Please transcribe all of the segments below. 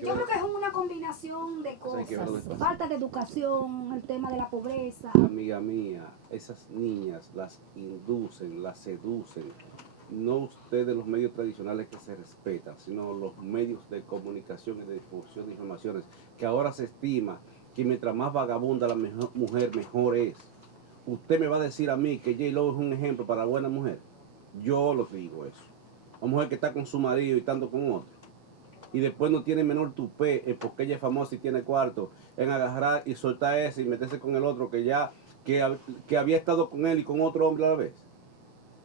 yo creo que es una combinación de cosas. Falta de educación, el tema de la pobreza. Amiga mía, esas niñas las inducen, las seducen. No ustedes los medios tradicionales que se respetan, sino los medios de comunicación y de difusión de informaciones, que ahora se estima que mientras más vagabunda la mujer, mejor es. Usted me va a decir a mí que J-Lo es un ejemplo para la buena mujer. Yo lo digo eso. Una mujer que está con su marido y estando con otro. Y después no tiene menor tupé porque ella es famosa y tiene cuarto, en agarrar y soltar ese y meterse con el otro que había estado con él y con otro hombre a la vez.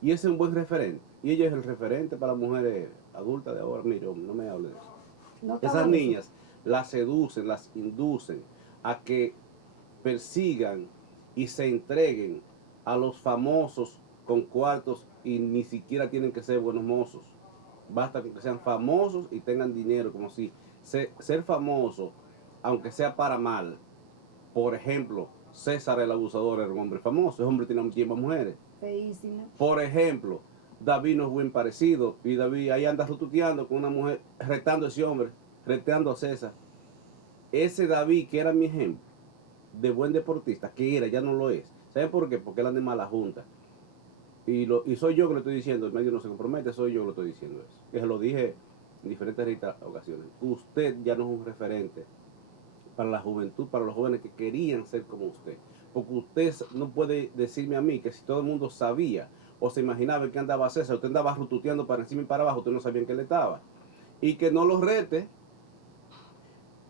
Y ese es un buen referente. Y ella es el referente para las mujeres adultas de ahora. Mire, no me hable de eso. No Esas niñas las seducen, las inducen a que persigan y se entreguen a los famosos con cuartos y ni siquiera tienen que ser buenos mozos. Basta con que sean famosos y tengan dinero, como si ser famoso, aunque sea para mal. Por ejemplo, César el abusador era un hombre famoso, ese hombre tiene muchísimas mujeres. Feísimo. Por ejemplo, David no es buen parecido y David ahí anda rututeando con una mujer, retando a ese hombre, retando a César. Ese David que era mi ejemplo de buen deportista, que era, ya no lo es. ¿Saben por qué? Porque él anda en mala junta. Y soy yo que lo estoy diciendo, el medio no se compromete, soy yo que lo estoy diciendo eso. Que se lo dije en diferentes ocasiones. Usted ya no es un referente para la juventud, para los jóvenes que querían ser como usted. Porque usted no puede decirme a mí que si todo el mundo sabía o se imaginaba que andaba César, usted andaba rututeando para encima y para abajo, usted no sabía en qué le estaba. Y que no lo rete,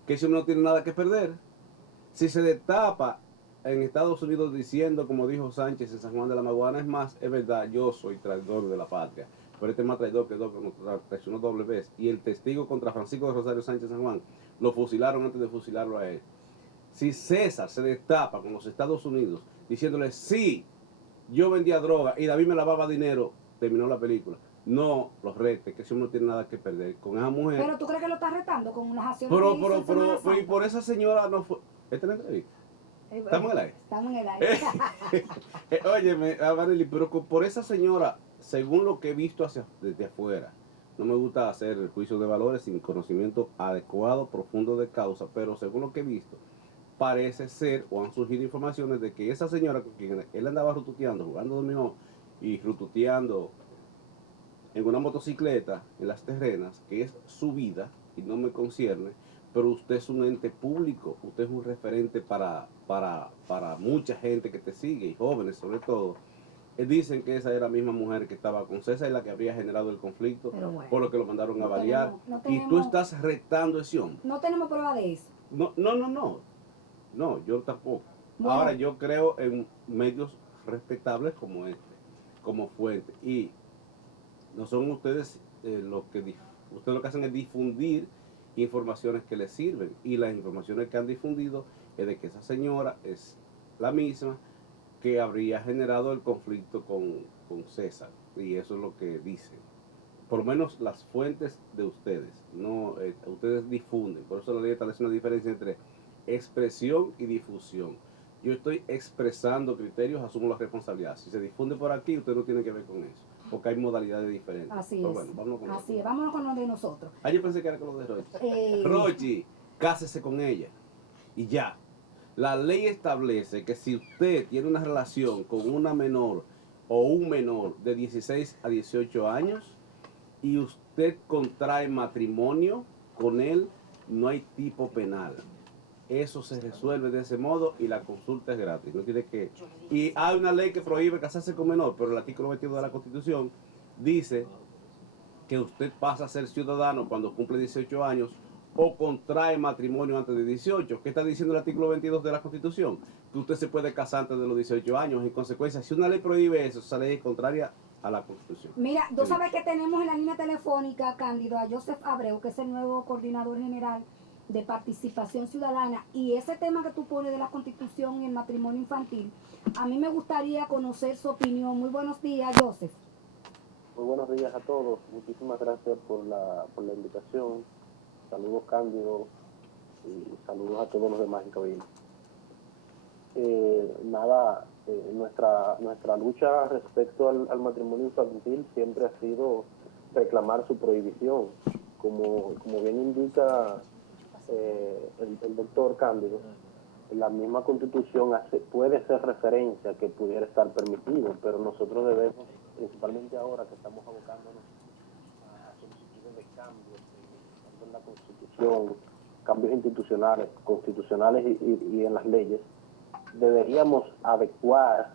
que si uno no tiene nada que perder. Si se destapa en Estados Unidos diciendo, como dijo Sánchez en San Juan de la Maguana, es más, es verdad, yo soy traidor de la patria, pero este es más traidor que dos, que nos traicionó doble vez. Y el testigo contra Francisco de Rosario Sánchez San Juan lo fusilaron antes de fusilarlo a él. Si César se destapa con los Estados Unidos diciéndole, sí, yo vendía droga y David me lavaba dinero, terminó la película. No los rete, que si uno no tiene nada que perder con esa mujer. Pero tú crees que lo está retando con unas acciones pero y por esa señora no fue. ¿Esta es la entrevista? ¿Estamos en el aire? Estamos en el aire. Óyeme, Amarili, pero por esa señora, según lo que he visto desde afuera, no me gusta hacer el juicio de valores sin conocimiento adecuado, profundo de causa, pero según lo que he visto, parece ser, o han surgido informaciones de que esa señora con quien él andaba rututeando, jugando dominó y rututeando en una motocicleta en las terrenas, que es su vida y no me concierne, pero usted es un ente público, usted es un referente para mucha gente que te sigue y jóvenes sobre todo. Dicen que esa era la misma mujer que estaba con César y la que había generado el conflicto, bueno, por lo que lo mandaron a balear. Y tú estás retando ese hombre. No tenemos prueba de eso. No, yo tampoco. Bueno. Ahora yo creo en medios respetables como este, como fuente. Y no son ustedes ustedes lo que hacen es difundir informaciones que les sirven. Y las informaciones que han difundido es de que esa señora es la misma que habría generado el conflicto con César. Y eso es lo que dicen. Por lo menos las fuentes de ustedes. No, ustedes difunden. Por eso la ley establece una diferencia entre expresión y difusión. Yo estoy expresando criterios, asumo la responsabilidad. Si se difunde por aquí, usted no tiene que ver con eso. Porque hay modalidades diferentes. Así pero es. Bueno, Vámonos con lo de nosotros. Yo pensé que era con lo de Rochi. Rochi, cásese con ella. Y ya. La ley establece que si usted tiene una relación con una menor o un menor de 16 a 18 años y usted contrae matrimonio con él, no hay tipo penal. Eso se resuelve de ese modo y la consulta es gratis. No tiene que. Y hay una ley que prohíbe casarse con menor, pero el artículo 22 de la Constitución dice que usted pasa a ser ciudadano cuando cumple 18 años o contrae matrimonio antes de 18. ¿Qué está diciendo el artículo 22 de la Constitución? Que usted se puede casar antes de los 18 años. En consecuencia, si una ley prohíbe eso, esa ley es contraria a la Constitución. Mira, tú sabes que tenemos en la línea telefónica, Cándido, a Joseph Abreu, que es el nuevo coordinador general de participación ciudadana, y ese tema que tú pones de la Constitución y el matrimonio infantil, a mí me gustaría conocer su opinión. Muy buenos días, Joseph. Muy buenos días a todos. Muchísimas gracias por la invitación. Saludos, Cándido, y saludos a todos los demás en cabina. Nuestra lucha respecto al matrimonio infantil siempre ha sido reclamar su prohibición. Como bien indica el doctor Cándido, la misma Constitución puede ser referencia que pudiera estar permitido, pero nosotros debemos, principalmente ahora que estamos abocándonos a solicitudes de cambios tanto en la Constitución, cambios institucionales, constitucionales y en las leyes, deberíamos adecuar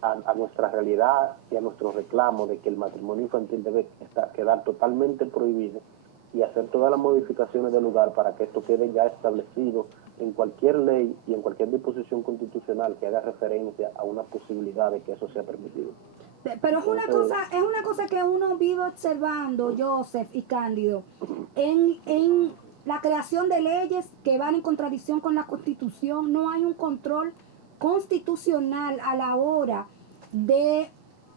a nuestra realidad y a nuestro reclamo de que el matrimonio infantil debe quedar totalmente prohibido y hacer todas las modificaciones del lugar para que esto quede ya establecido en cualquier ley y en cualquier disposición constitucional que haga referencia a una posibilidad de que eso sea permitido. Pero es una cosa que uno vive observando, Joseph y Cándido, en la creación de leyes que van en contradicción con la Constitución. No hay un control constitucional a la hora de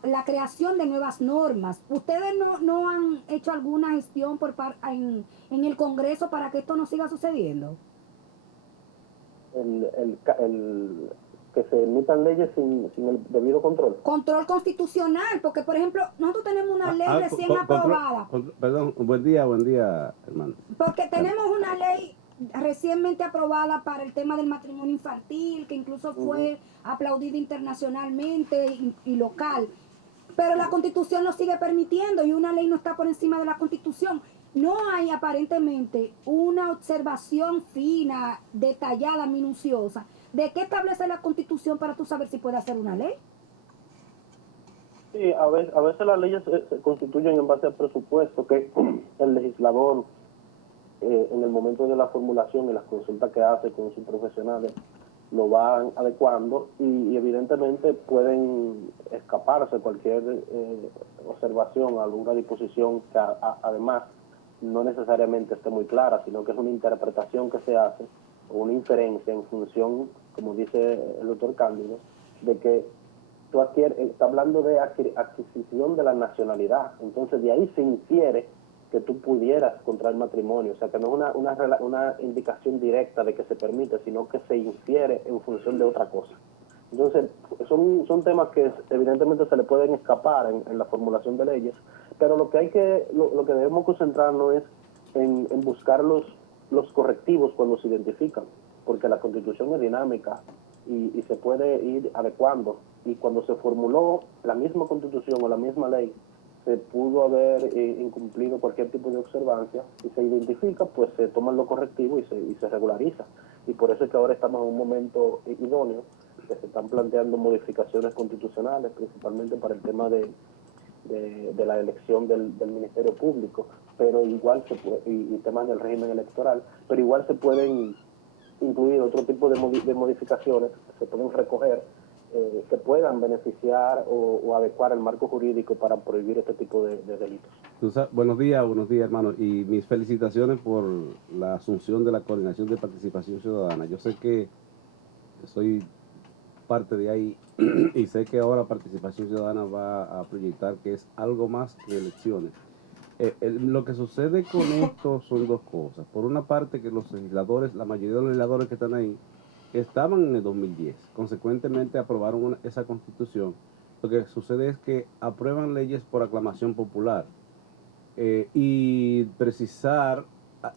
la creación de nuevas normas. ¿Ustedes no han hecho alguna gestión en el Congreso para que esto no siga sucediendo? Que se emitan leyes sin el debido control. Control constitucional, porque por ejemplo, nosotros tenemos una ley recién aprobada. Perdón, buen día, hermano. Porque tenemos una ley recientemente aprobada para el tema del matrimonio infantil, que incluso fue aplaudida internacionalmente y local. Pero la Constitución lo sigue permitiendo y una ley no está por encima de la Constitución. No hay aparentemente una observación fina, detallada, minuciosa de qué establece la Constitución para tú saber si puede hacer una ley. Sí, a veces las leyes se constituyen en base al presupuesto que el legislador en el momento de la formulación y las consultas que hace con sus profesionales lo van adecuando y evidentemente pueden escaparse cualquier observación, alguna disposición que además no necesariamente esté muy clara, sino que es una interpretación que se hace o una inferencia en función, como dice el doctor Cándido, de que tú está hablando de adquisición de la nacionalidad, entonces de ahí se infiere que tú pudieras contraer matrimonio, o sea que no es una indicación directa de que se permite, sino que se infiere en función de otra cosa. Entonces son temas que evidentemente se le pueden escapar en la formulación de leyes, pero lo que debemos concentrarnos es en buscar los correctivos cuando se identifican, porque la Constitución es dinámica y se puede ir adecuando, y cuando se formuló la misma Constitución o la misma ley se pudo haber incumplido cualquier tipo de observancia y se identifica, pues se toman los correctivos y se regulariza. Y por eso es que ahora estamos en un momento idóneo, que se están planteando modificaciones constitucionales, principalmente para el tema de la elección del Ministerio Público, pero igual y temas del régimen electoral, pero igual se pueden incluir otro tipo de modificaciones que se pueden recoger que puedan beneficiar o adecuar el marco jurídico para prohibir este tipo de delitos. Buenos días, hermano, y mis felicitaciones por la asunción de la Coordinación de Participación Ciudadana. Yo sé que soy parte de ahí y sé que ahora Participación Ciudadana va a proyectar que es algo más que elecciones. Lo que sucede con esto son dos cosas. Por una parte, que los legisladores, la mayoría de los legisladores que están ahí, estaban en el 2010. Consecuentemente aprobaron esa constitución. Lo que sucede es que aprueban leyes por aclamación popular. Y precisar,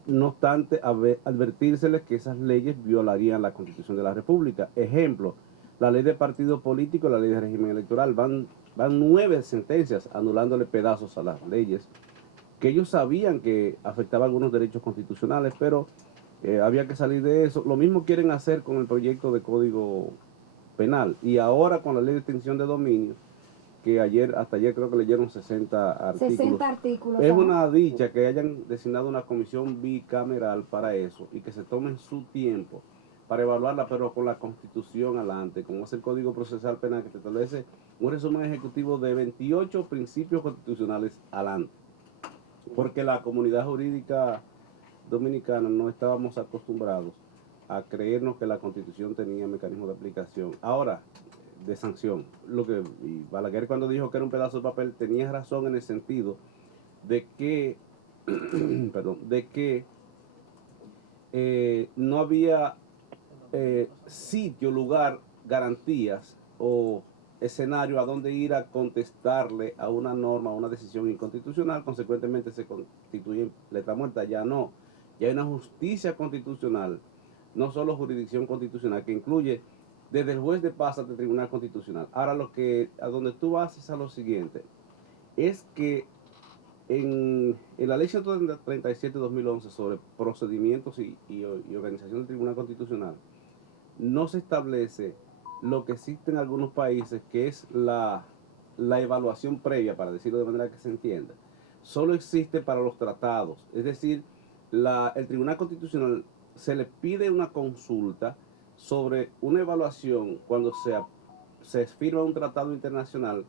no obstante, advertírseles que esas leyes violarían la Constitución de la República. Ejemplo, la ley de partido político, la ley de régimen electoral, van 9 sentencias anulándole pedazos a las leyes, que ellos sabían que afectaba algunos derechos constitucionales, pero había que salir de eso. Lo mismo quieren hacer con el proyecto de Código Penal y ahora con la ley de extinción de dominio, que hasta ayer creo que leyeron 60 artículos. 60 artículos. Es una dicha que hayan designado una comisión bicameral para eso y que se tomen su tiempo para evaluarla, pero con la Constitución adelante, como es el Código Procesal Penal, que te establece un resumen ejecutivo de 28 principios constitucionales adelante. Porque la comunidad jurídica dominicana no estábamos acostumbrados a creernos que la Constitución tenía mecanismos de aplicación. Ahora, de sanción. Y Balaguer, cuando dijo que era un pedazo de papel, tenía razón en el sentido de que no había sitio, lugar, garantías o escenario a donde ir a contestarle a una norma, a una decisión inconstitucional. Consecuentemente se constituye letra muerta. Ya no. y hay una justicia constitucional, no solo jurisdicción constitucional, que incluye desde el juez de paz hasta el Tribunal Constitucional. Ahora, a donde tú vas es a lo siguiente, es que en la ley 137 de 2011 sobre procedimientos y organización del Tribunal Constitucional, no se establece lo que existe en algunos países, que es la evaluación previa, para decirlo de manera que se entienda. Solo existe para los tratados, es decir, el Tribunal Constitucional se le pide una consulta sobre una evaluación cuando se firma un tratado internacional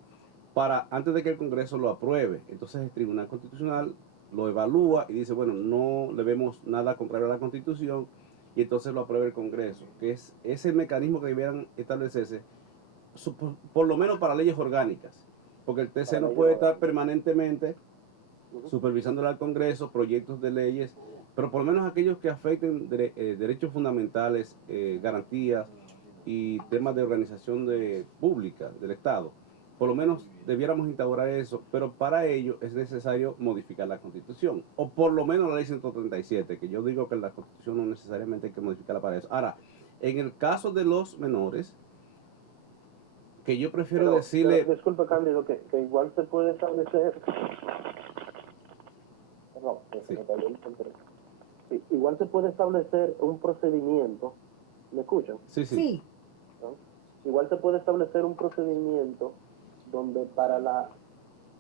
antes de que el Congreso lo apruebe. Entonces el Tribunal Constitucional lo evalúa y dice, bueno, no le vemos nada contrario a la Constitución, y entonces lo aprueba el Congreso, que es ese mecanismo que debieran establecerse, por lo menos para leyes orgánicas, porque el TC no puede estar permanentemente supervisándole al Congreso proyectos de leyes, pero por lo menos aquellos que afecten derechos fundamentales, garantías y temas de organización pública del Estado. Por lo menos debiéramos instaurar eso, pero para ello es necesario modificar la Constitución, o por lo menos la ley 137, que yo digo que la Constitución no necesariamente hay que modificarla para eso. Ahora, en el caso de los menores, que yo prefiero decirle... Disculpe, Cándido, que igual se puede establecer... Perdón, Sí. Sí, igual se puede establecer un procedimiento, ¿me escuchan? Sí, sí. Sí. ¿No? Igual se puede establecer un procedimiento donde para la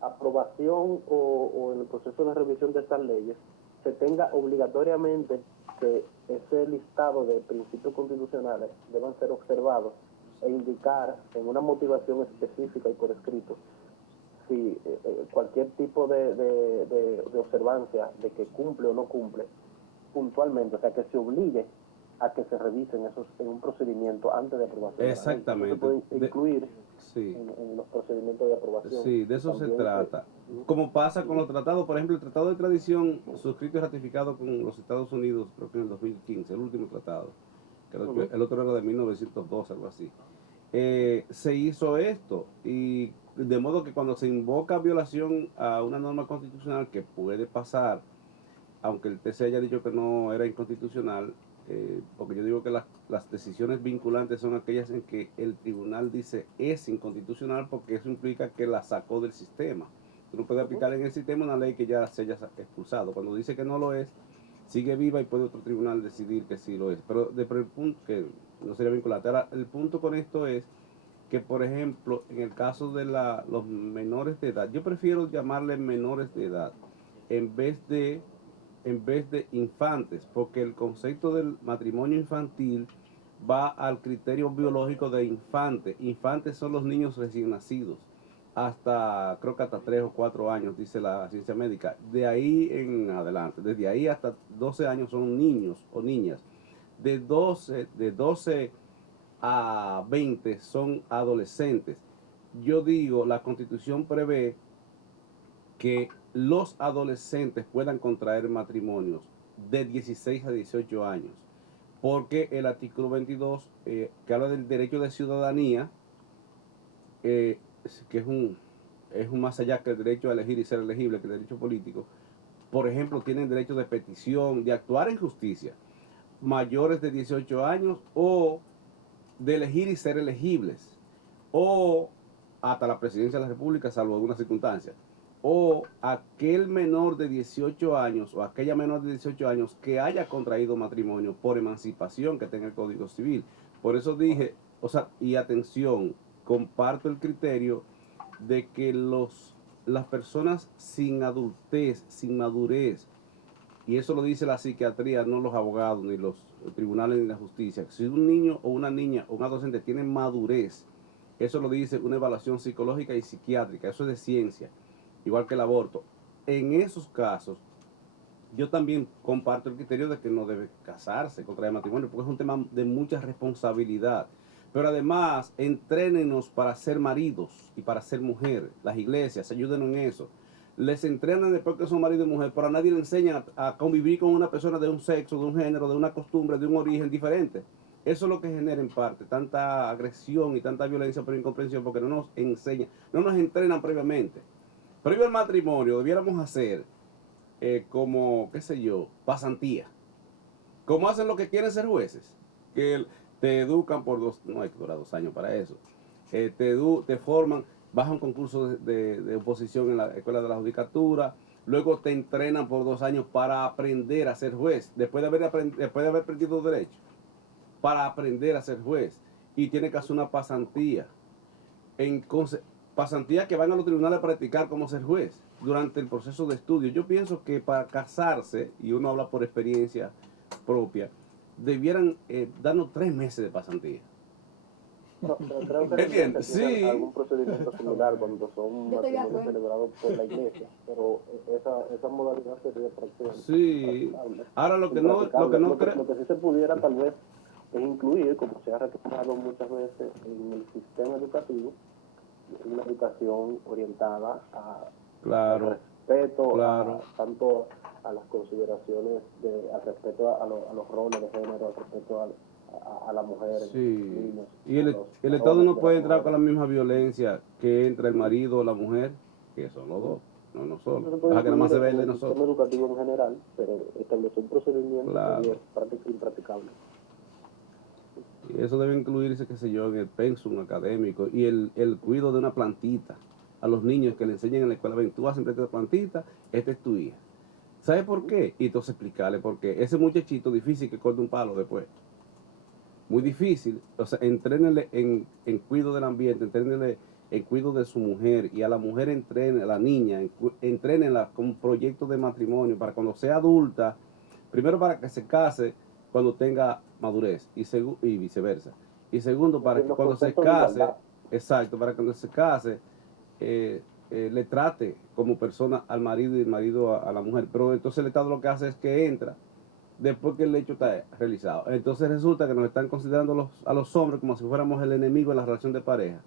aprobación o en el proceso de revisión de estas leyes se tenga obligatoriamente que ese listado de principios constitucionales deban ser observados e indicar en una motivación específica y por escrito si cualquier tipo de observancia de que cumple o no cumple puntualmente, o sea, que se obligue a que se revisen esos en un procedimiento antes de aprobación. Exactamente. Se puede incluir Sí. en los procedimientos de aprobación. Sí, de eso También se trata. Como pasa con los tratados, por ejemplo, el Tratado de Tradición, suscrito y ratificado con los Estados Unidos, creo que en el 2015, el último tratado, creo que el otro era de 1912, algo así. Se hizo esto, y de modo que cuando se invoca violación a una norma constitucional, que puede pasar, aunque el TC haya dicho que no era inconstitucional, porque yo digo que las decisiones vinculantes son aquellas en que el tribunal dice es inconstitucional, porque eso implica que la sacó del sistema. Tú no puedes aplicar en el sistema una ley que ya se haya expulsado. Cuando dice que no lo es, sigue viva y puede otro tribunal decidir que sí lo es. Pero el punto que no sería vinculante. Ahora, el punto con esto es que, por ejemplo, en el caso de los menores de edad, yo prefiero llamarles menores de edad en vez de infantes, porque el concepto del matrimonio infantil va al criterio biológico de infante. Infantes son los niños recién nacidos, creo que hasta 3 o 4 años, dice la ciencia médica. De ahí en adelante, desde ahí hasta 12 años son niños o niñas. De 12 a 20 son adolescentes. Yo digo, la Constitución prevé que los adolescentes puedan contraer matrimonios de 16 a 18 años, porque el artículo 22, que habla del derecho de ciudadanía, que es un más allá que el derecho a elegir y ser elegible, que el derecho político. Por ejemplo, tienen derecho de petición, de actuar en justicia, mayores de 18 años, o de elegir y ser elegibles, o hasta la presidencia de la República, salvo algunas circunstancias, o aquel menor de 18 años o aquella menor de 18 años que haya contraído matrimonio por emancipación que tenga el Código Civil. Por eso dije, y atención, comparto el criterio de que las personas sin adultez, sin madurez, y eso lo dice la psiquiatría, no los abogados, ni los tribunales, ni la justicia. Si un niño o una niña o un adolescente tiene madurez, eso lo dice una evaluación psicológica y psiquiátrica, eso es de ciencia, igual que el aborto. En esos casos, yo también comparto el criterio de que no debe casarse, contraer matrimonio, porque es un tema de mucha responsabilidad. Pero además, entrénenos para ser maridos y para ser mujeres. Las iglesias, ayúdenos en eso. Les entrenan después que son marido y mujer, pero a nadie le enseñan a convivir con una persona de un sexo, de un género, de una costumbre, de un origen diferente. Eso es lo que genera en parte tanta agresión y tanta violencia por incomprensión, porque no nos enseñan, no nos entrenan previamente. Previo al matrimonio debiéramos hacer como, qué sé yo, pasantía. como hacen los que quieren ser jueces, que te educan por no hay que durar 2 años para eso, te forman, vas a un concurso de oposición en la Escuela de la Judicatura, luego te entrenan por 2 años para aprender a ser juez, después de haber aprendido derecho, para aprender a ser juez, y tiene que hacer una pasantía, pasantía que van a los tribunales a practicar cómo ser juez durante el proceso de estudio. Yo pienso que para casarse, y uno habla por experiencia propia, debieran darnos 3 meses de pasantía. No, creo que ¿Entiendes? se tiene Sí. algún procedimiento similar cuando son Yo estoy de matrimonios acuerdo. celebrados por la iglesia, pero esa modalidad sería prácticamente Sí. impracticable. Ahora lo que Impracticable. no Lo que creo. sí se pudiera tal vez es incluir, como se ha recomendado muchas veces en el sistema educativo, una educación orientada al Claro, respeto, claro. tanto a las consideraciones, al respeto a los roles de género, al respeto a la mujer, a los Sí. niños, Y a el los Estado varones no de puede las entrar con la mujeres. misma violencia que entra el marido o la mujer, que son los dos, no No solo. se puede Deja que nada más incluir se ve en de el nosotros. sistema educativo en general, pero establecer un procedimiento sería Claro. impracticable. Y eso debe incluirse, qué sé yo, en el pensum académico y el cuidado de una plantita. A los niños que le enseñan en la escuela, ven, tú vas a sembrar esta plantita, esta es tu hija. ¿Sabes por qué? Y entonces explicarle por qué. Ese muchachito difícil que corte un palo después. Muy difícil. O sea, entrénele en cuidado del ambiente, entrénele en cuidado de su mujer, y a la mujer entrene, a la niña, entrénela con proyectos de matrimonio para cuando sea adulta, primero para que se case cuando tenga madurez y viceversa. Y segundo, para que Los cuando se conceptos de case, igualdad. exacto, para que cuando se case, le trate como persona al marido y el marido a la mujer. Pero entonces el Estado lo que hace es que entra después que el hecho está realizado. Entonces resulta que nos están considerando a los hombres como si fuéramos el enemigo en la relación de pareja.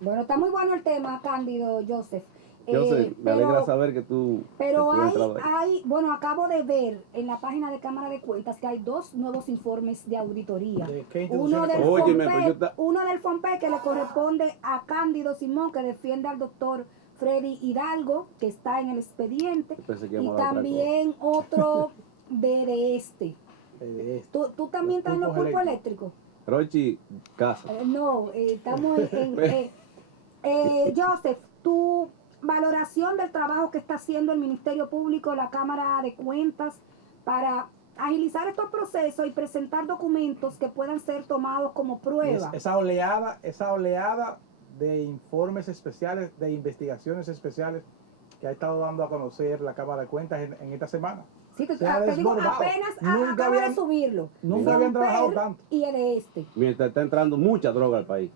Bueno, está muy bueno el tema, Cándido, Joseph. Yo sé, me alegra Pero saber que tú has hay, entrado ahí. bueno, acabo de ver en la página de Cámara de Cuentas que hay 2 nuevos informes de auditoría. ¿De qué Uno instituciones del corresponde? Óyeme, pero yo FOMPE, uno del FOMPE que le corresponde a Cándido Simón, que defiende al doctor Freddy Hidalgo, que está en el expediente, pensé que y íbamos a hablar otra también otro de este. De esto. ¿Tú también estás en los pulpos eléctricos? Rochi, casa. No, estamos Joseph, tu valoración del trabajo que está haciendo el Ministerio Público, la Cámara de Cuentas, para agilizar estos procesos y presentar documentos que puedan ser tomados como prueba. Esa oleada de informes especiales, de investigaciones especiales que ha estado dando a conocer la Cámara de Cuentas en esta semana. Sí, te Se ha digo, desbordado. apenas Nunca acaba de habían- subirlo. nunca habían trabajado tanto. Y el de este. Mientras está entrando mucha droga al país.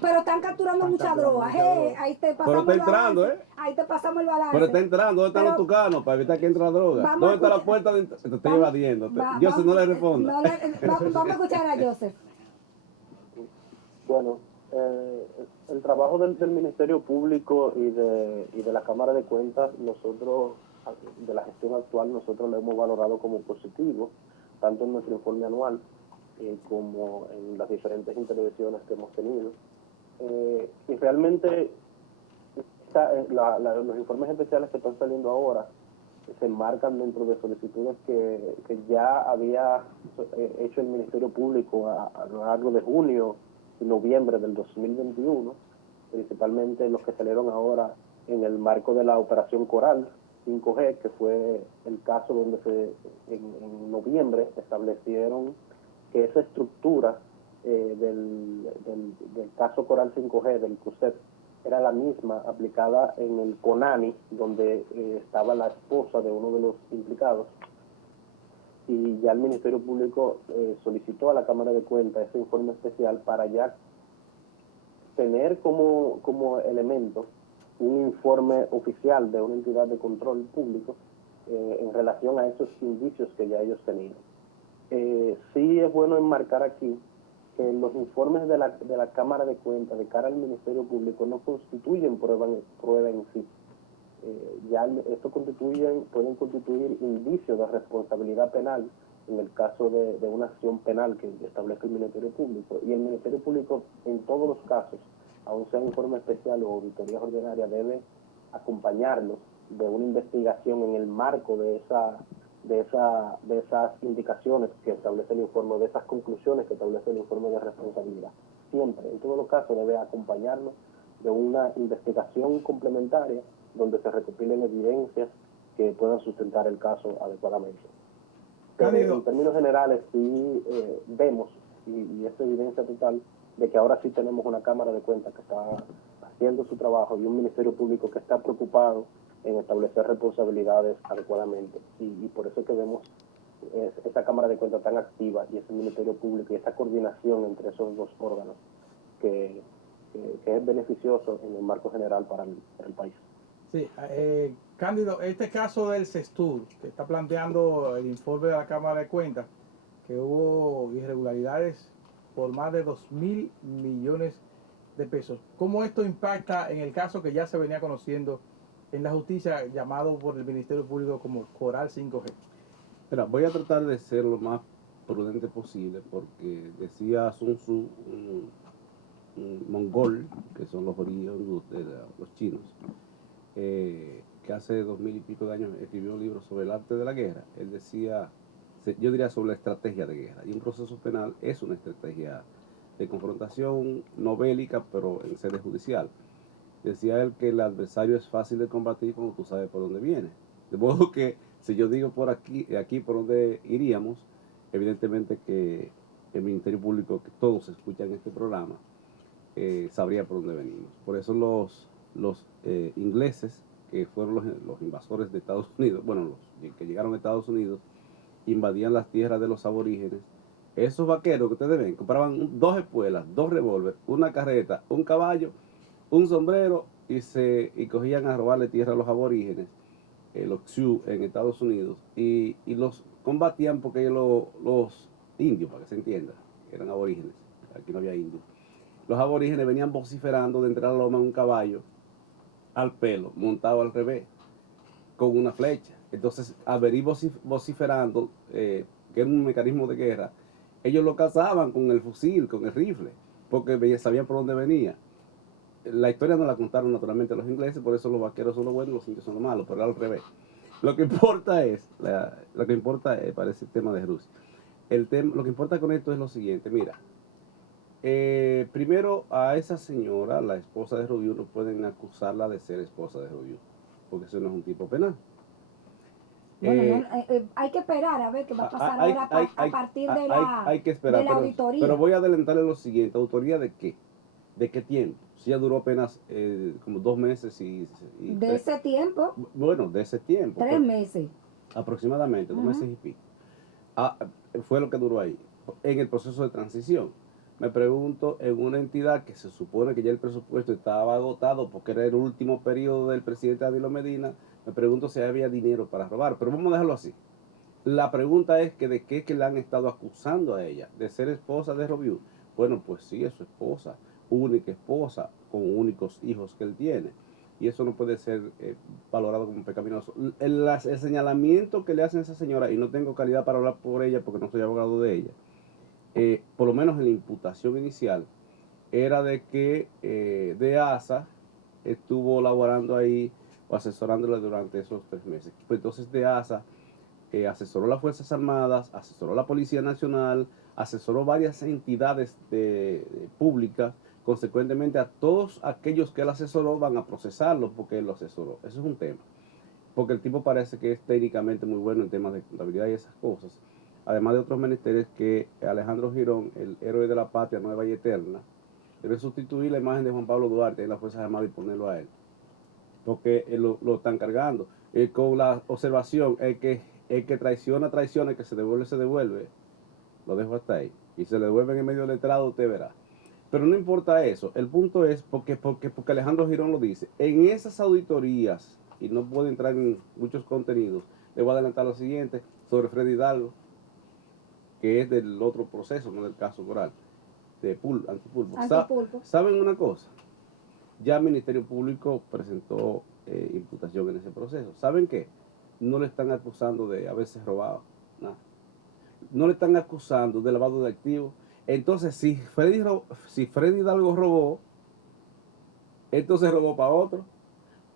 Pero están capturando Están mucha capturando droga. mucha droga. Ahí te Pero pasamos está el entrando, balance. Ahí te pasamos el balance. Pero está entrando. ¿Dónde están Pero- los tucanos para evitar que entre la droga? Vamos ¿Dónde a está la escuchar- puerta? Te estoy Vamos- evadiendo. va- Yo sé, no le responda. Vamos a escuchar a Joseph. Bueno, el trabajo del Ministerio Público y de la Cámara de Cuentas, nosotros, de la gestión actual, nosotros lo hemos valorado como positivo, tanto en nuestro informe anual como en las diferentes intervenciones que hemos tenido. Y realmente los informes especiales que están saliendo ahora se enmarcan dentro de solicitudes que ya había hecho el Ministerio Público a lo largo de junio y noviembre del 2021, principalmente los que salieron ahora en el marco de la operación Coral 5G, que fue el caso donde en noviembre establecieron que esa estructura del caso Coral 5G, del CUSEP, era la misma aplicada en el CONANI, donde estaba la esposa de uno de los implicados, y ya el Ministerio Público solicitó a la Cámara de Cuentas ese informe especial para ya tener como elemento un informe oficial de una entidad de control público en relación a esos indicios que ya ellos tenían. Sí es bueno enmarcar aquí que los informes de la Cámara de Cuentas de cara al Ministerio Público no constituyen prueba en sí. Esto pueden constituir indicios de responsabilidad penal en el caso de una acción penal que establece el Ministerio Público. Y el Ministerio Público, en todos los casos, aun sea informe especial o auditoría ordinaria, debe acompañarlos de una investigación en el marco de de esas indicaciones que establece el informe, de esas conclusiones que establece el informe de responsabilidad. Siempre, en todos los casos, debe acompañarlo de una investigación complementaria donde se recopilen evidencias que puedan sustentar el caso adecuadamente. Pero Cándido, en términos generales sí vemos, y es evidencia total, de que ahora sí tenemos una Cámara de Cuentas que está haciendo su trabajo y un Ministerio Público que está preocupado en establecer responsabilidades adecuadamente. Y por eso es que vemos esa Cámara de Cuentas tan activa y ese Ministerio Público y esa coordinación entre esos dos órganos que es beneficioso en el marco general para el país. sí, Cándido, este caso del CESTUR, que está planteando el informe de la Cámara de Cuentas, que hubo irregularidades por más de 2.000 millones de pesos. ¿Cómo esto impacta en el caso que ya se venía conociendo en la justicia, llamado por el Ministerio Público como Coral 5G? Mira, voy a tratar de ser lo más prudente posible porque decía Sun Tzu, un mongol, que son los oriundos de los chinos, que hace 2000 y pico de años escribió un libro sobre el arte de la guerra. Él decía, yo diría sobre la estrategia de guerra. Y un proceso penal es una estrategia de confrontación no bélica, pero en sede judicial. Decía él que el adversario es fácil de combatir cuando tú sabes por dónde viene. De modo que si yo digo por aquí por donde iríamos, evidentemente que el Ministerio Público, que todos escuchan este programa, sabría por dónde venimos. Por eso los ingleses, que fueron los invasores de Estados Unidos, bueno, los que llegaron a Estados Unidos, invadían las tierras de los aborígenes. Esos vaqueros que ustedes ven, compraban 2 espuelas, 2 revólveres, una carreta, un caballo, un sombrero y cogían a robarle tierra a los aborígenes, los Sioux en Estados Unidos, y los combatían porque los indios, para que se entienda, eran aborígenes, aquí no había indios. Los aborígenes venían vociferando de entrar a la loma en un caballo al pelo, montado al revés, con una flecha. Entonces, al venir vociferando, que era un mecanismo de guerra, ellos lo cazaban con el fusil, con el rifle, porque sabían por dónde venía. La historia no la contaron naturalmente los ingleses, por eso los vaqueros son los buenos y los indios son los malos, pero era al revés. Lo que importa es, parece el tema de Rusia. Lo que importa con esto es lo siguiente, mira. Primero, a esa señora, la esposa de Rubiú, no pueden acusarla de ser esposa de Rubiú, porque eso no es un tipo penal. Bueno, hay que esperar a ver qué va a pasar ahora a partir de hay que esperar, de la auditoría. pero voy a adelantarle lo siguiente. ¿Autoría de qué? ¿De qué tiempo? Si ya duró apenas como 2 meses de ese tiempo. Bueno, de ese tiempo. 3 meses. Aproximadamente, 2 meses y pico. Fue lo que duró ahí, en el proceso de transición. Me pregunto, en una entidad que se supone que ya el presupuesto estaba agotado porque era el último periodo del presidente Danilo Medina, me pregunto si había dinero para robar. Pero vamos a dejarlo así. La pregunta es que de qué que la han estado acusando a ella, de ser esposa de Rubiú. Bueno, pues sí, es su esposa, única esposa, con únicos hijos que él tiene. Y eso no puede ser valorado como pecaminoso. El señalamiento que le hacen a esa señora, y no tengo calidad para hablar por ella porque no soy abogado de ella, por lo menos en la imputación inicial, era de que de ASA estuvo laborando ahí o asesorándola durante esos 3 meses. Pues entonces de ASA asesoró las Fuerzas Armadas, asesoró la Policía Nacional, asesoró varias entidades públicas. Consecuentemente, a todos aquellos que él asesoró van a procesarlo porque él lo asesoró. Eso es un tema. Porque el tipo parece que es técnicamente muy bueno en temas de contabilidad y esas cosas. Además de otros menesteres que Alejandro Girón, el héroe de la patria nueva y eterna, debe sustituir la imagen de Juan Pablo Duarte en las Fuerzas Armadas y ponerlo a él. Porque lo están cargando. Con la observación, el que traiciona, el que se devuelve. Lo dejo hasta ahí. Y se le devuelven en medio del letrado, usted verá. Pero no importa eso. El punto es porque Alejandro Girón lo dice. En esas auditorías, y no puedo entrar en muchos contenidos, le voy a adelantar lo siguiente sobre Freddy Hidalgo, que es del otro proceso, no del caso Coral, de antipulpo. ¿Saben una cosa? Ya el Ministerio Público presentó imputación en ese proceso. ¿Saben qué? No le están acusando de haberse robado nada. No le están acusando de lavado de activos. Entonces, si Freddy Hidalgo robó, entonces robó para otro.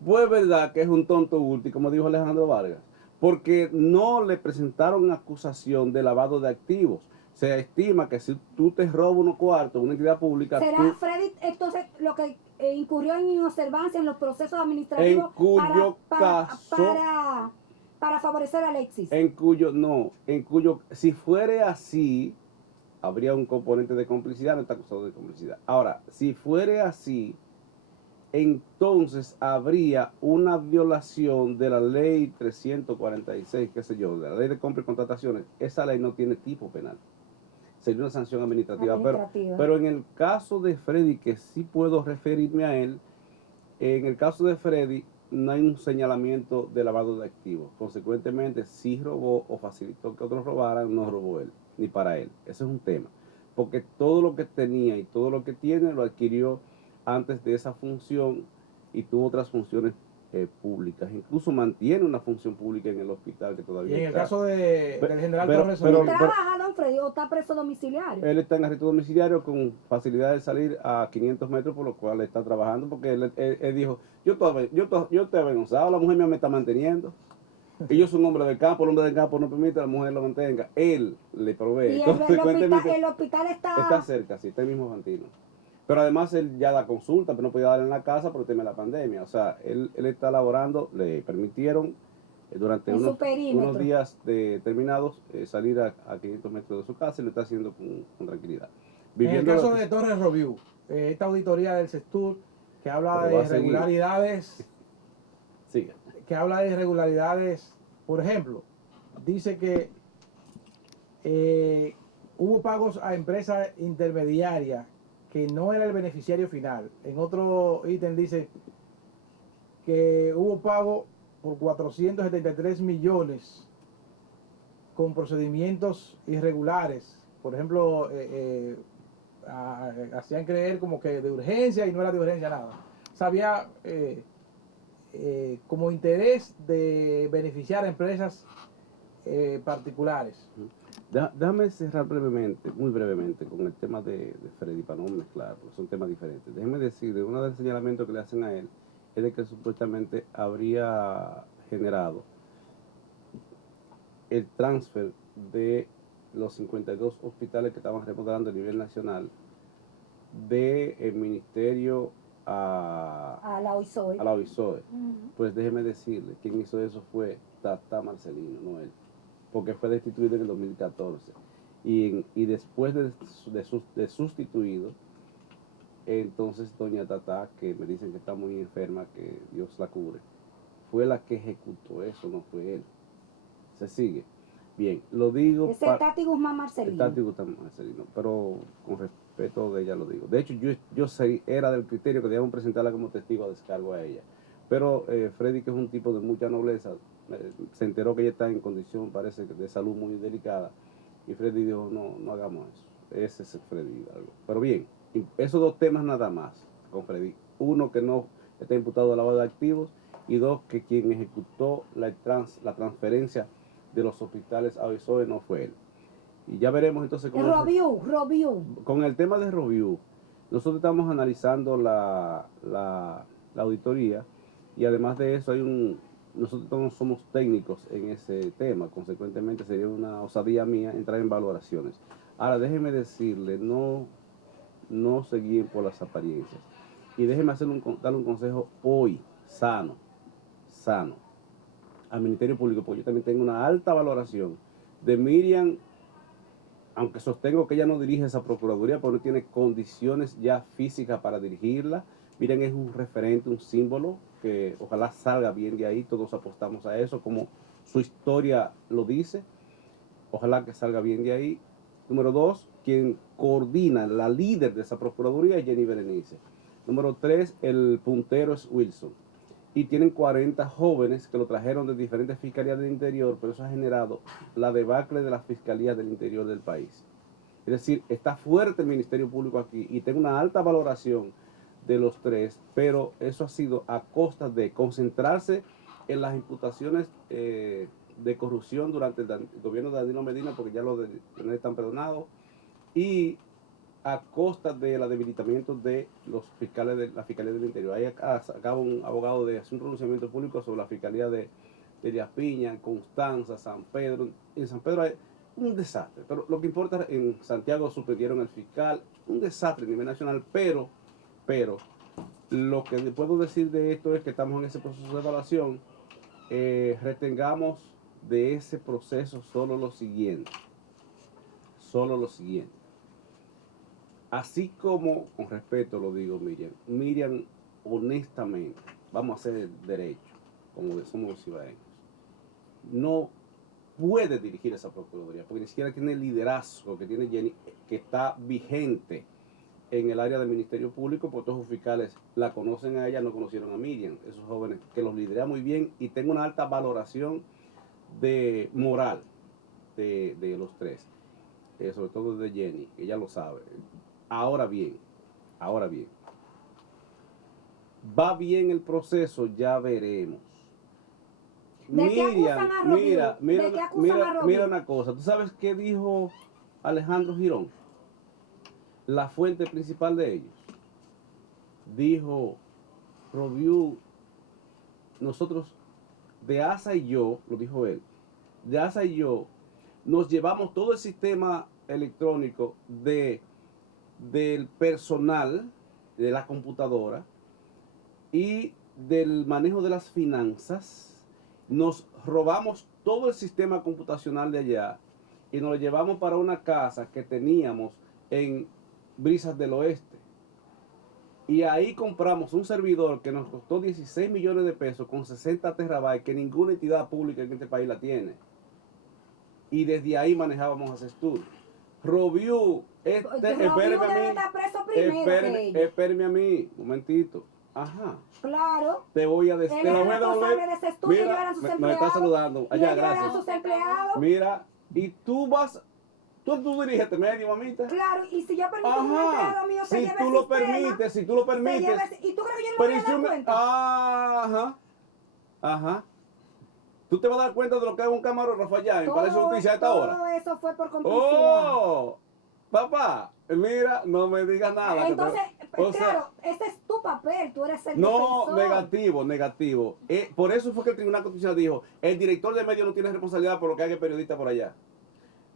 Pues es verdad que es un tonto útil, como dijo Alejandro Vargas, porque no le presentaron acusación de lavado de activos. Se estima que si tú te robas unos cuartos, una entidad pública, ¿Será Freddy entonces lo que incurrió en inobservancia en los procesos administrativos en cuyo caso, para favorecer a Alexis? si fuere así, habría un componente de complicidad, no está acusado de complicidad. Ahora, si fuere así, entonces habría una violación de la ley 346, qué sé yo, de la ley de compra y contrataciones. Esa ley no tiene tipo penal. Sería una sanción administrativa. Pero en el caso de Freddy, que sí puedo referirme a él, en el caso de Freddy no hay un señalamiento de lavado de activos. Consecuentemente, si robó o facilitó que otros robaran, no robó él, ni para él. Ese es un tema. Porque todo lo que tenía y todo lo que tiene lo adquirió antes de esa función y tuvo otras funciones públicas. Incluso mantiene una función pública en el hospital que todavía Y en el está. caso del general Torres ¿Y trabaja, don Freddy, o está preso domiciliario? Él está en arresto domiciliario con facilidad de salir a 500 metros, por lo cual está trabajando, porque él dijo, yo estoy avergonzado, la mujer me está manteniendo. Y yo soy un hombre del campo, el hombre del campo no permite que la mujer lo mantenga. Él le provee. Y el hospital está cerca, sí, está en el mismo Fantino. Pero además él ya da consulta, pero no podía dar en la casa por el tema de la pandemia. O sea, él está laborando, le permitieron durante unos días determinados salir a 500 metros de su casa y lo está haciendo con tranquilidad. En el caso de Torres Review, esta auditoría del CESTUR que habla de irregularidades, sigue. Que habla de irregularidades, por ejemplo, dice que hubo pagos a empresas intermediarias que no era el beneficiario final. En otro ítem dice que hubo pago por 473 millones con procedimientos irregulares. Por ejemplo, hacían creer como que de urgencia y no era de urgencia nada. O sea, había como interés de beneficiar a empresas particulares. Déjame cerrar brevemente, muy brevemente, con el tema de Freddy, para no mezclar, porque son temas diferentes. Déjeme decir, uno de los señalamientos que le hacen a él es de que supuestamente habría generado el transfer de los 52 hospitales que estaban remodelando a nivel nacional del ministerio a la OISOE. Pues déjeme decirle, quien hizo eso fue Tata Marcelino, no él, porque fue destituido en el 2014. Y después de sustituido, entonces doña Tata, que me dicen que está muy enferma, que Dios la cubre, fue la que ejecutó eso, no fue él. Se sigue. Bien, lo digo. Ese es Tati Guzmán Marcelino. Tati Guzmán Marcelino, pero con respeto de ella lo digo. De hecho, yo era del criterio que debíamos presentarla como testigo a descargo a ella. Pero Freddy, que es un tipo de mucha nobleza, se enteró que ella está en condición, parece, de salud muy delicada. Y Freddy dijo, no hagamos eso. Ese es el Freddy Hidalgo. Pero bien, esos dos temas nada más con Freddy. Uno, que no está imputado de lavado de activos. Y dos, que quien ejecutó la transferencia de los hospitales a OISOE no fue él. Y ya veremos entonces cómo... Robiu. Con el tema de Robiu, nosotros estamos analizando la auditoría y además de eso nosotros no somos técnicos en ese tema, consecuentemente sería una osadía mía entrar en valoraciones. Ahora déjeme decirle, no se guíen por las apariencias. Y déjeme darle un consejo hoy, sano, al Ministerio Público, porque yo también tengo una alta valoración de Miriam, aunque sostengo que ella no dirige esa procuraduría, porque no tiene condiciones ya físicas para dirigirla. Miriam es un referente, un símbolo, que ojalá salga bien de ahí, todos apostamos a eso, como su historia lo dice, ojalá que salga bien de ahí. Número 2, quien coordina, la líder de esa procuraduría es Jenny Berenice. Número 3, el puntero es Wilson. Y tienen 40 jóvenes que lo trajeron de diferentes fiscalías del interior, pero eso ha generado la debacle de las fiscalías del interior del país. Es decir, está fuerte el Ministerio Público aquí y tengo una alta valoración de los tres, pero eso ha sido a costa de concentrarse en las imputaciones de corrupción durante el gobierno de Danilo Medina, porque ya los de no están perdonados, y a costa del debilitamiento de los fiscales de la Fiscalía del Interior. Ahí acaba un abogado de hacer un pronunciamiento público sobre la Fiscalía de de Elías Piña, Constanza, San Pedro. En San Pedro hay un desastre, pero lo que importa, en Santiago suspendieron al fiscal, un desastre a nivel nacional, pero lo que le puedo decir de esto es que estamos en ese proceso de evaluación. Retengamos de ese proceso solo lo siguiente. Así como, con respeto lo digo, Miriam, honestamente, vamos a hacer derecho, como somos ciudadanos, no puede dirigir esa procuraduría, porque ni siquiera tiene el liderazgo que tiene Jenny, que está vigente en el área del Ministerio Público, porque todos los fiscales la conocen a ella, no conocieron a Miriam, esos jóvenes que los lidera muy bien y tengo una alta valoración de moral de los tres, sobre todo de Jenny, ella lo sabe. Ahora bien, va bien el proceso, ya veremos. ¿De qué acusan a Robiú? ¿De qué acusan a Robiú? Mira una cosa, ¿tú sabes qué dijo Alejandro Girón? La fuente principal de ellos. Dijo, Robiú, nosotros, de ASA y yo, lo dijo él, de ASA y yo, nos llevamos todo el sistema electrónico del personal, de la computadora y del manejo de las finanzas. Nos robamos todo el sistema computacional de allá y nos lo llevamos para una casa que teníamos en Brisas del Oeste. Y ahí compramos un servidor que nos costó 16 millones de pesos con 60 terabytes que ninguna entidad pública en este país la tiene. Y desde ahí manejábamos a Cestur. Robiú, espéreme a mí, un momentito. Ajá. Claro. Te voy a decir. Él era responsable de Cestur y ellos eran sus empleados. Me está saludando. Y Allá, ellos eran gracias. sus empleados. Mira, y tú vas, tú dirígete medio, mamita. Claro, y si yo permito que un empleado mío se lleve si tú lo permites. ¿y tú crees que yo no me voy a dar cuenta? Ajá. Tú te vas a dar cuenta de lo que es un camarógrafo allá en Palacio de Justicia a esta hora. Todo eso fue por complicidad. Oh, papá, mira, no me digas nada. Entonces, claro, ese es tu papel, tú eres el defensor. Negativo. Por eso fue que el Tribunal Constitucional dijo, el director de medios no tiene responsabilidad por lo que haga el periodista por allá.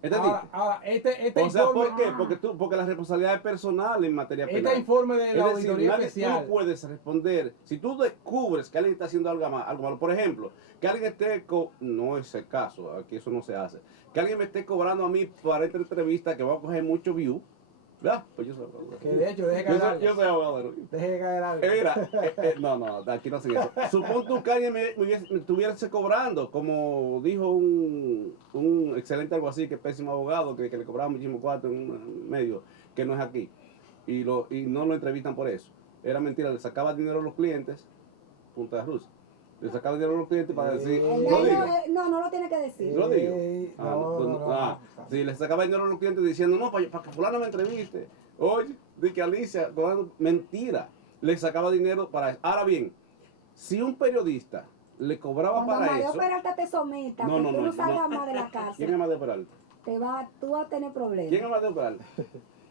¿Entendiste? Ahora, este o sea, informe, ¿por qué? Porque la responsabilidad es personal en materia penal. Este informe de la auditoría especial. Tú no puedes responder. Si tú descubres que alguien está haciendo algo malo, por ejemplo, que alguien esté, no es el caso, aquí eso no se hace, que alguien me esté cobrando a mí para esta entrevista que va a coger mucho view, ¿verdad? Pues yo soy abogado. Que de hecho, deje caer algo. Yo soy abogado. Deje caer algo. Mira, no, aquí no hacen eso. Supón tú que alguien me estuviese cobrando, como dijo un excelente algo así, que pésimo abogado, que le cobraba muchísimo cuarto en un medio, que no es aquí, y no lo entrevistan por eso. Era mentira, le sacaba dinero a los clientes, Punta de Rusia. Le sacaba dinero a los clientes para decir, no lo tiene que decir. Lo digo. Sí, le sacaba dinero a los clientes diciendo, no, para que fulano me entreviste. Oye, de que Alicia, mentira, le sacaba dinero para eso. Ahora bien, si un periodista le cobraba para Mario eso. Peralta te someta, que tú no salgas más de la cárcel. ¿Quién es Mario Peralta? Tú vas a tener problemas. ¿Quién es Mario Peralta?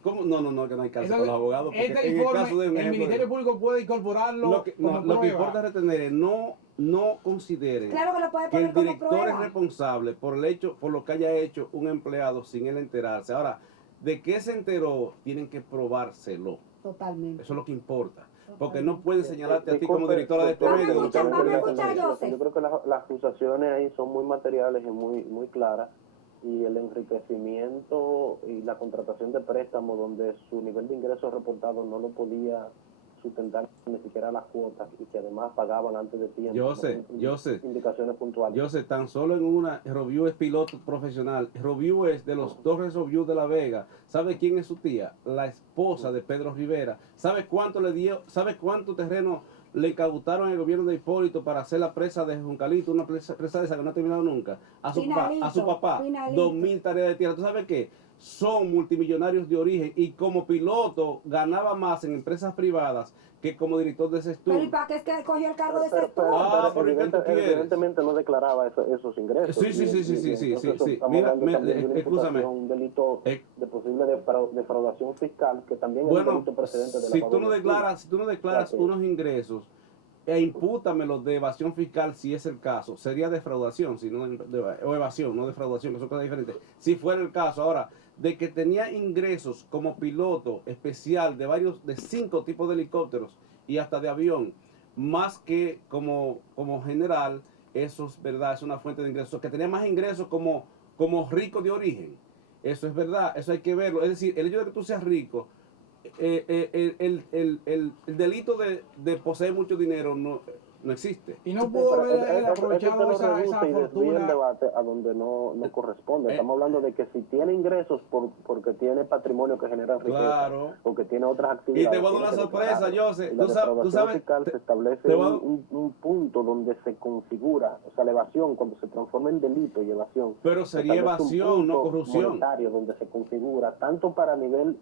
¿Cómo? No, que no hay cárcel con los abogados. Porque este en informe, el caso de el Ministerio Público puede incorporarlo. Lo que importa es retener es no consideren claro que, lo puede que poner el como director prueba. es responsable por lo que haya hecho un empleado sin él enterarse. Ahora, ¿de qué se enteró? Tienen que probárselo. Totalmente. Eso es lo que importa. Porque no pueden señalarte a ti como directora de este medio. Yo creo que las acusaciones ahí son muy materiales y muy claras. Y el enriquecimiento y la contratación de préstamos donde su nivel de ingresos reportado no lo podía sustentar ni siquiera las cuotas y que además pagaban antes de tiempo. Yo sé. Indicaciones puntuales. Yo sé, tan solo en una, Robiú es piloto profesional. Robiú es de los Torres Robiú de La Vega. ¿Sabe quién es su tía? La esposa de Pedro Rivera. ¿Sabe cuánto le dio? ¿Sabe cuánto terreno le incautaron al gobierno de Hipólito para hacer la presa de Juncalito, una presa de esa que no ha terminado nunca? A su papá, 2.000 tareas de tierra. ¿Tú sabes qué? Son multimillonarios de origen y como piloto ganaba más en empresas privadas que como director de Cestur. Pero ¿y para qué es que cogió el cargo de Cestur? Evidentemente no declaraba esos ingresos. Sí. Mira, escúchame. Un delito de posible defraudación fiscal que también es un delito precedente de la si tú no declaras unos ingresos e impútamelo de evasión fiscal si es el caso. Sería defraudación, o evasión, no defraudación, que son cosas diferentes. Si fuera el caso, ahora, de que tenía ingresos como piloto especial de 5 tipos de helicópteros y hasta de avión, más que como general, eso es verdad, es una fuente de ingresos. Que tenía más ingresos como rico de origen. Eso es verdad, eso hay que verlo. Es decir, el hecho de que tú seas rico, el delito de poseer mucho dinero no existe. Y no pudo haber aprovechado Esto te lo esa reduce y desvía el fortuna. debate a donde no corresponde. Estamos hablando de que si tiene ingresos porque tiene patrimonio que genera riqueza, Claro. o que tiene otras Y actividades. te voy a dar tiene una que sorpresa, declararlo. José. Y la defraudación fiscal se establece te voy a- un punto donde se configura, o sea, la evasión, cuando se transforma en delito y evasión. Pero se sería establece un evasión, no punto corrupción. monetario donde se configura tanto para nivel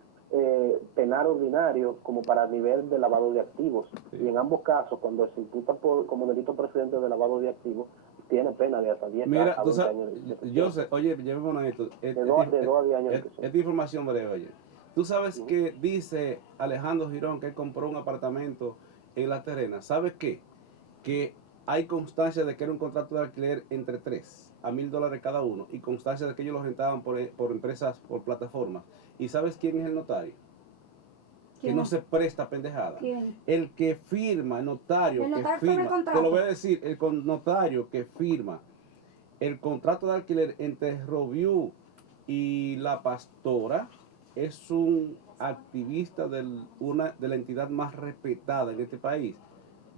penal ordinario como para nivel de lavado de activos. Sí. Y en ambos casos, cuando se imputa como delito precedente de lavado de activos, tiene pena de hasta 10 Mira, a tú 20 sabes, años de prisión. José, oye, llevémonos esto. De 2 a 10 años de prisión. Esta información breve, oye. Tú sabes que dice Alejandro Girón que él compró un apartamento en La Terrena. ¿Sabes qué? Que hay constancia de que era un contrato de alquiler entre 3 a $1,000 cada uno, y constancia de que ellos lo rentaban por empresas, por plataformas. ¿Y sabes quién es el notario? Que ¿Quién no es? se presta pendejada. ¿Quién? El que firma, el notario, El que notario firma el firma, contrato. te lo voy a decir, notario que firma el contrato de alquiler entre Robiú y la pastora es un activista de la entidad más respetada en este país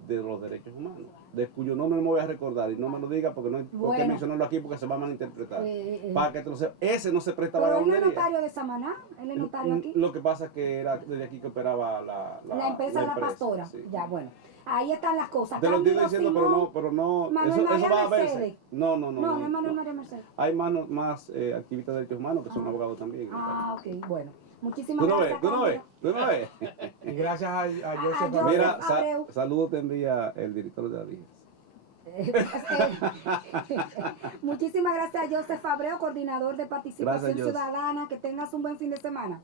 de los derechos humanos, de cuyo nombre no me voy a recordar, y no me lo diga porque no hay por qué Bueno. mencionarlo aquí porque se va a malinterpretar. Eh, Para que te lo sepas, ese no se presta a Pero él no es vagabundería. notario de Samaná, él es notario aquí. Lo que pasa es que era desde aquí que operaba La empresa de la empresa, pastora. sí. Ya, bueno. Ahí están las cosas. Te lo estoy Cándido diciendo, Simón, pero no, Manuel eso María va a Mercedes. verse. No, No, no es Manuel no. María Mercedes. Hay más activistas de derechos humanos que son abogados también. Ah, ok, bueno. Muchísimas Tú no ves, gracias. tú no ves, Cándido. tú no ves. Y gracias a Joseph Joseph Mira, Abreu. saludos te envía el director de la DIGES. Muchísimas gracias a Joseph Abreu, coordinador de Participación Gracias, Joseph. Ciudadana. Que tengas un buen fin de semana.